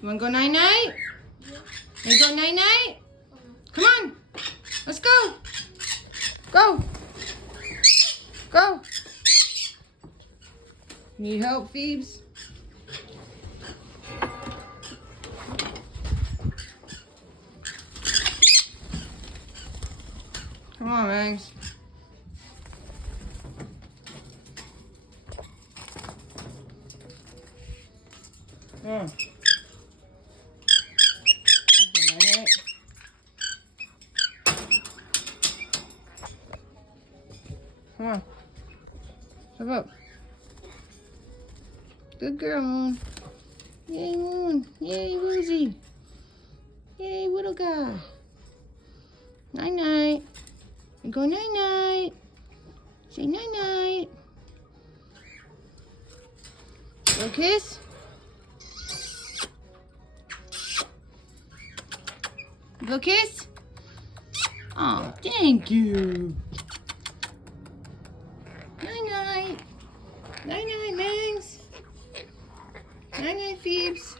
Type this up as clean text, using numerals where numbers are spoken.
You wanna go night-night? You go night-night? Come on. Let's go. Go. Go. Need help, Phoebes? Come on, Mags. Come on. Come on. Step up. Good girl, Moon. Yay, Moon. Yay, Woozy. Yay, little guy. Night-night. You go night-night. Say night-night. Little kiss. Little kiss. Oh, thank you. Night-night. Night-night, Mags. Night-night, Phoebes.